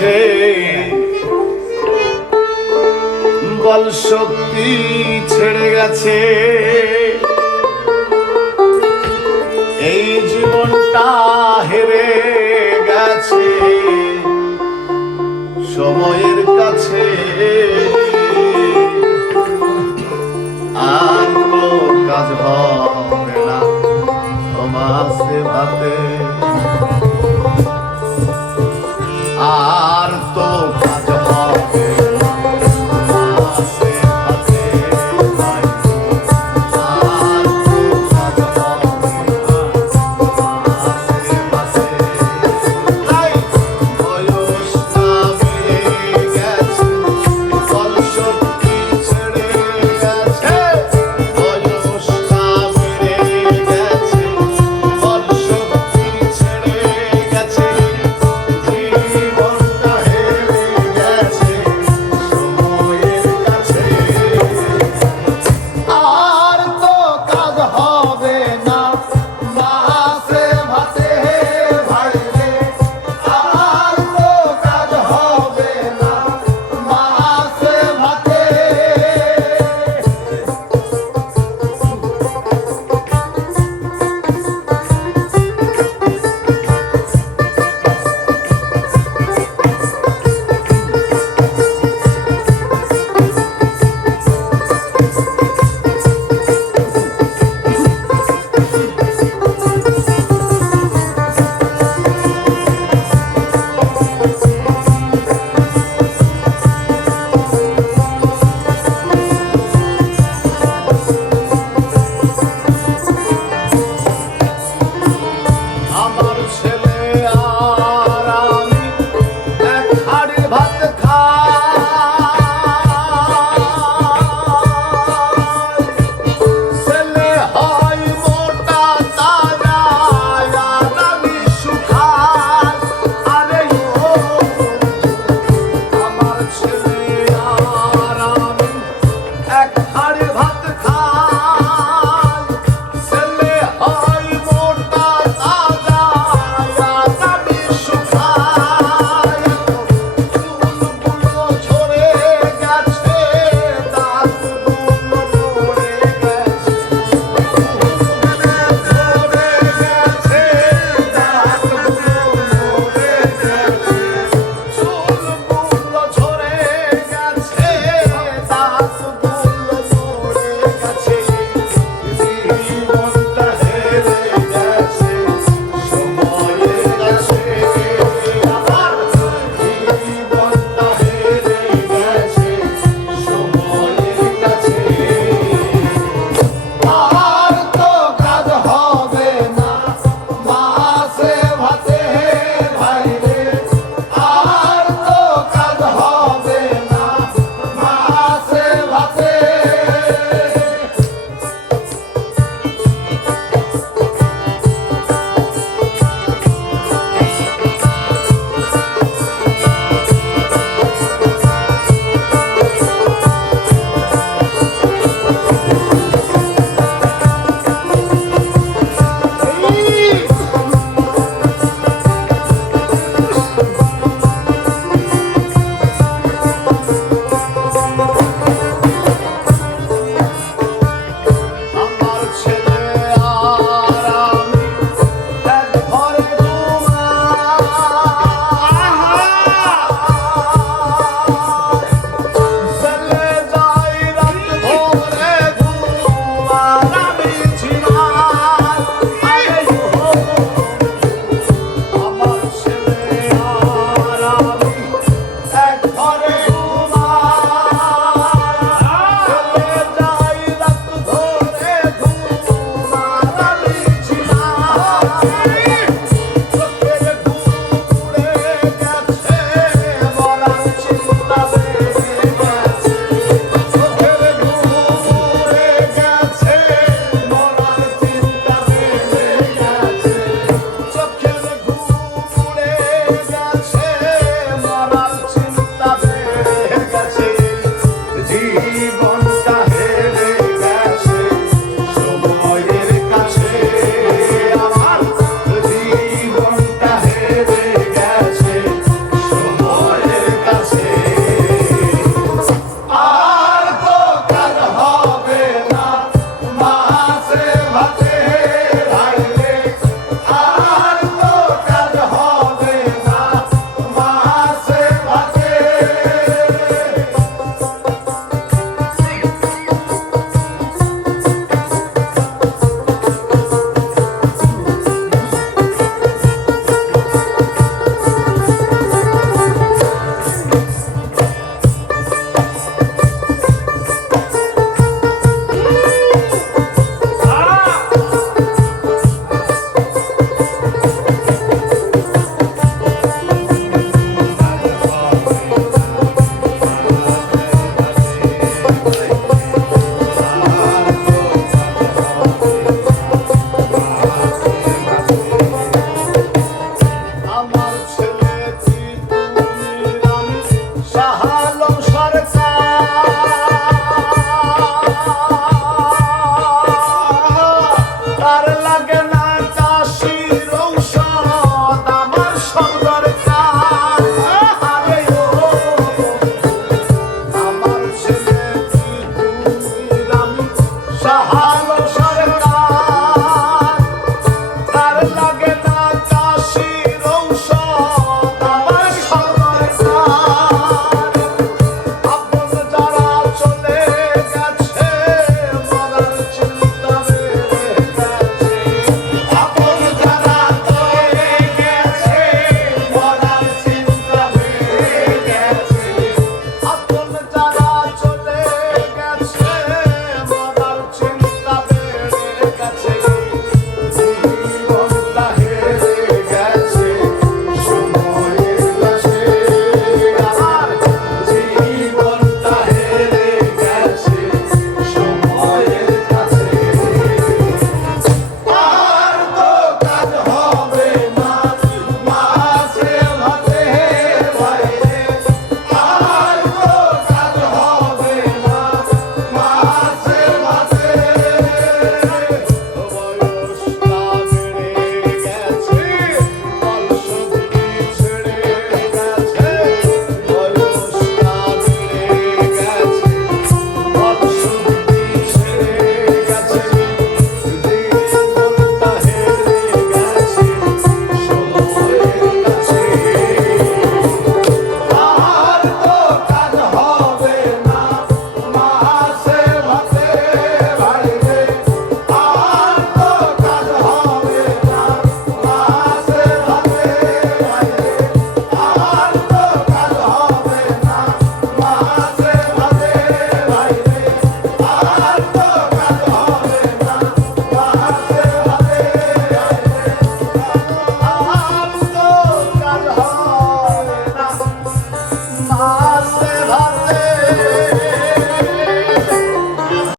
গেছে, বল শক্তি ছেড়ে গেছে। এই জীবনটা হেরে গেছে সময়ের কাছে। আর তো কাজ হবে না সমাজে ভাতে, আর তো কাজ হবে না সমাজে ভাতে। আর তো কাজ হবে না সমাজে ভাতে। তাই বয়সটা বেড়ে গেছে, বল শক্তি ছেড়ে গেছে। বয়সটা বেড়ে গেছে, বল শক্তি ছেড়ে গেছে। জীবনটা হেরে গেছে সময়ের কাছে। আর তো কাজ হবে না মাছে ভাতে ভাইরে। আর তো কাজ হবে না মাছে ভাতে। আমার ছেলে আর আমি এক হাঁড়ি ভাত খাই। ছেলে হয় মোটা তাজা আর আমি শুকাই। আরে ও আমার ছেলে আর আমি এক হাঁড়ি ভাত খাই। ছেলে হয় মোটা তাজা আর আমি শুকাই। চুলগুলো ঝরে গেছে, দাঁতগুলো পড়ে গেছে। ঝরে গেছে, দাঁতগুলো পড়ে গেছে। চুলগুলো ঝরে গেছে, দাঁতগুলো পড়ে গেছে। জীবনটা হেরে গেছে সময়ের কাছে। আমার জীবনটা হেরে গেছে সময়ের কাছে। আর তো কাজ হবে না মাছে ভাতে ভাইরে। আর তো কাজ হবে না মাছে ভাতে। ছেলে তুমি রানী শাহ আলম সরকার তার লাগে না কাশির ঔষধ আমার সঙ্গ